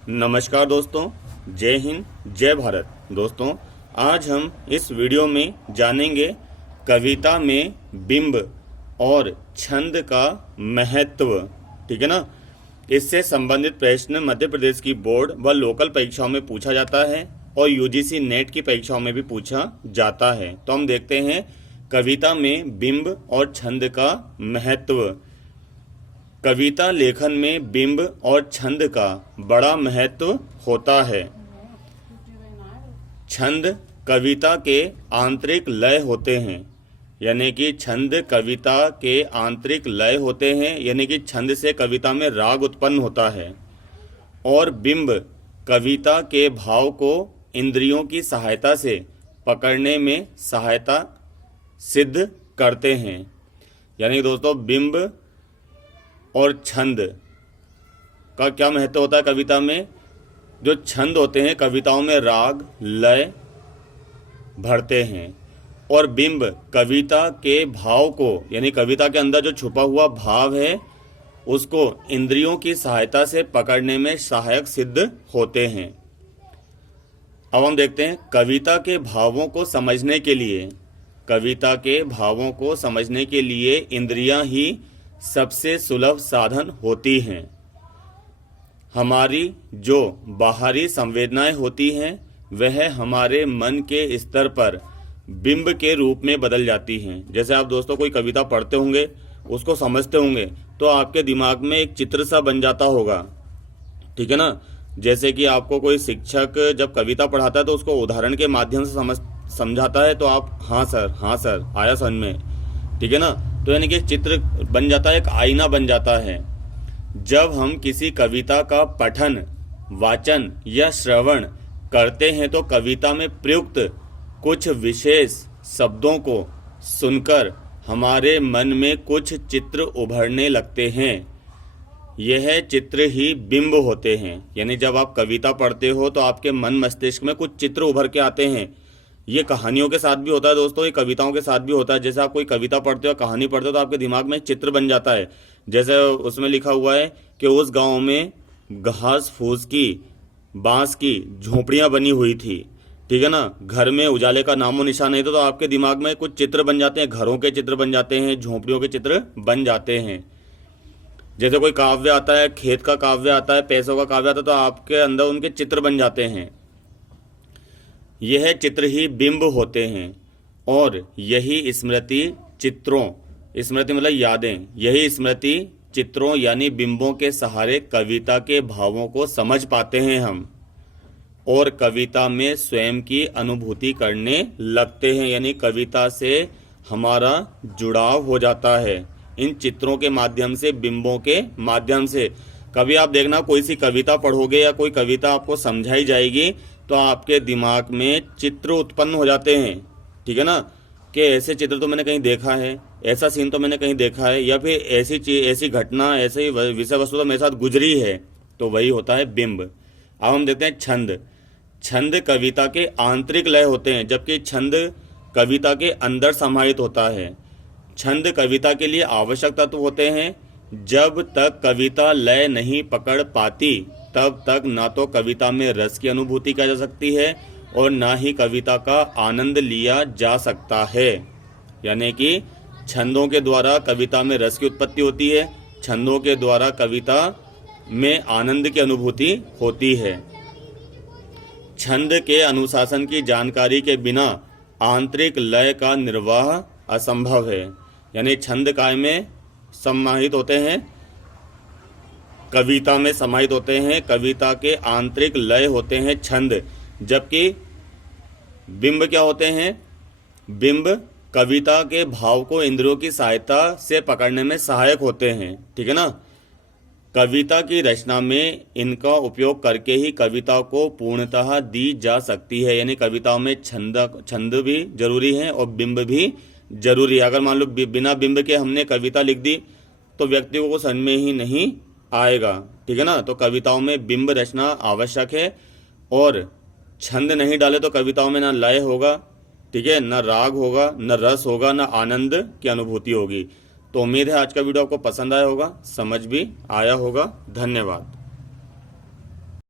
नमस्कार दोस्तों, जय हिंद जय भारत। दोस्तों, आज हम इस वीडियो में जानेंगे कविता में बिंब और छंद का महत्व। ठीक है ना। इससे संबंधित प्रश्न मध्य प्रदेश की बोर्ड व लोकल परीक्षाओं में पूछा जाता है और यूजीसी नेट की परीक्षाओं में भी पूछा जाता है। तो हम देखते हैं कविता में बिंब और छंद का महत्व। कविता लेखन में बिंब और छंद का बड़ा महत्व होता है। छंद कविता के आंतरिक लय होते हैं, यानी कि छंद कविता के आंतरिक लय होते हैं, यानी कि छंद से कविता में राग उत्पन्न होता है। और बिंब कविता के भाव को इंद्रियों की सहायता से पकड़ने में सहायता सिद्ध करते हैं। यानी दोस्तों, बिंब और छंद का क्या महत्व होता है कविता में। जो छंद होते हैं कविताओं में राग लय भरते हैं, और बिंब कविता के भाव को, यानी कविता के अंदर जो छुपा हुआ भाव है उसको इंद्रियों की सहायता से पकड़ने में सहायक सिद्ध होते हैं। अब हम देखते हैं कविता के भावों को समझने के लिए, कविता के भावों को समझने के लिए इंद्रियां ही सबसे सुलभ साधन होती हैं। हमारी जो बाहरी संवेदनाएं होती हैं वह हमारे मन के स्तर पर बिंब के रूप में बदल जाती हैं। जैसे आप दोस्तों कोई कविता पढ़ते होंगे, उसको समझते होंगे, तो आपके दिमाग में एक चित्र सा बन जाता होगा। ठीक है ना। जैसे कि आपको कोई शिक्षक जब कविता पढ़ाता है तो उसको उदाहरण के माध्यम से समझाता है, तो आप हाँ सर आया समझ में। ठीक है ना। तो यानी कि चित्र बन जाता है, एक आईना बन जाता है। जब हम किसी कविता का पठन, वाचन या श्रवण करते हैं तो कविता में प्रयुक्त कुछ विशेष शब्दों को सुनकर हमारे मन में कुछ चित्र उभरने लगते हैं। यह चित्र ही बिंब होते हैं। यानी जब आप कविता पढ़ते हो तो आपके मन मस्तिष्क में कुछ चित्र उभर के आते हैं। ये कहानियों के साथ भी होता है दोस्तों, ये कविताओं के साथ भी होता है। जैसे आप कोई कविता पढ़ते हो, कहानी पढ़ते हो, तो आपके दिमाग में चित्र बन जाता है। जैसे उसमें लिखा हुआ है कि उस गांव में घास फूस की बांस की झोपड़ियां बनी हुई थी। ठीक है ना। घर में उजाले का नामो निशान नहीं था, तो आपके दिमाग में कुछ चित्र बन जाते हैं, घरों के चित्र बन जाते हैं, झोपड़ियों के चित्र बन जाते हैं। जैसे कोई काव्य आता है, खेत का काव्य आता है, पैसों का काव्य आता है, तो आपके अंदर उनके चित्र बन जाते हैं। यह चित्र ही बिंब होते हैं, और यही स्मृति चित्रों, स्मृति मतलब यादें, यही स्मृति चित्रों यानी बिंबों के सहारे कविता के भावों को समझ पाते हैं हम, और कविता में स्वयं की अनुभूति करने लगते हैं। यानी कविता से हमारा जुड़ाव हो जाता है इन चित्रों के माध्यम से, बिंबों के माध्यम से। कभी आप देखना, कोई सी कविता पढ़ोगे या कोई कविता आपको समझाई जाएगी तो आपके दिमाग में चित्र उत्पन्न हो जाते हैं। ठीक है ना। कि ऐसे चित्र तो मैंने कहीं देखा है, ऐसा सीन तो मैंने कहीं देखा है, या फिर ऐसी चीज, ऐसी घटना, ऐसी विषय वस्तु तो मेरे साथ गुजरी है। तो वही होता है बिंब। अब हम देखते हैं छंद। छंद कविता के आंतरिक लय होते हैं, जबकि छंद कविता के अंदर समाहित होता है। छंद कविता के लिए आवश्यक तत्व होते हैं। जब तक कविता लय नहीं पकड़ पाती तब तक ना तो कविता में रस की अनुभूति की जा सकती है और ना ही कविता का आनंद लिया जा सकता है। यानी कि छंदों के द्वारा कविता में रस की उत्पत्ति होती है, छंदों के द्वारा कविता में आनंद की अनुभूति होती है। छंद के अनुशासन की जानकारी के बिना आंतरिक लय का निर्वाह असंभव है। यानी छंद काय में समाहित होते हैं, कविता में समाहित होते हैं। कविता के आंतरिक लय होते हैं छंद, जबकि बिंब क्या होते हैं। बिंब कविता के भाव को इंद्रियों की सहायता से पकड़ने में सहायक होते हैं। ठीक है ना। कविता की रचना में इनका उपयोग करके ही कविता को पूर्णतः दी जा सकती है। यानी कविताओं में छंद भी जरूरी है और बिंब भी जरूरी है। अगर मान लो बिना बिंब के हमने कविता लिख दी तो व्यक्ति को समझ में ही नहीं आएगा। ठीक है ना। तो कविताओं में बिंब रचना आवश्यक है, और छंद नहीं डाले तो कविताओं में ना लय होगा, ठीक है, ना राग होगा, ना रस होगा, ना आनंद की अनुभूति होगी। तो उम्मीद है आज का वीडियो आपको पसंद आया होगा, समझ भी आया होगा। धन्यवाद।